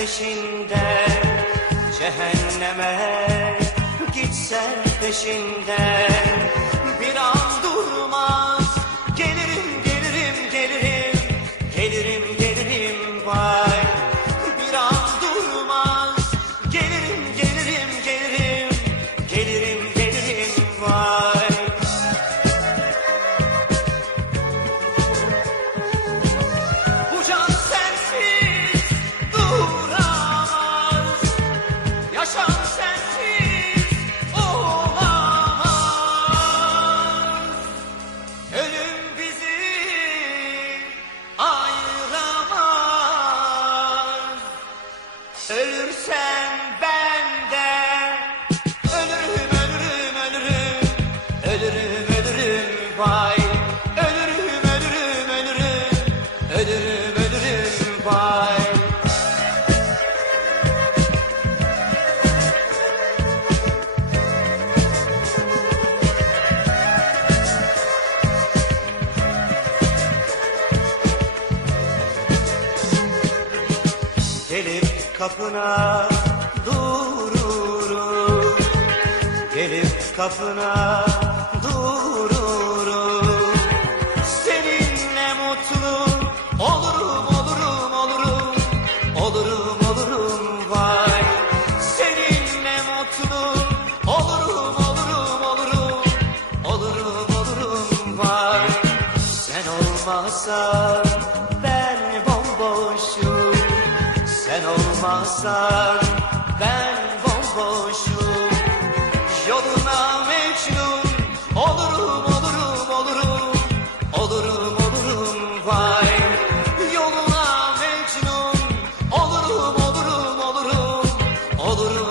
gitsen peşinden Cehenneme gitsen peşinden Ölürsen ben de. Ölürüm ölürüm ölürüm. Ölürüm ölürüm vay. Ölürüm ölürüm ölürüm. Ölürüm ölürüm vay. Gelip kapına dururum. Gelip kapına dururum. Seninle mutlu olurum olurum olurum. Olurum olurum vay. Seninle mutlu olurum olurum olurum. Olurum olurum vay. Sen olmazsan Masar ben bomboşum. Yoluna mecnun. Olurum olurum olurum. Olurum olurum vay. Yoluna mecnun. Olurum olurum olurum. Olurum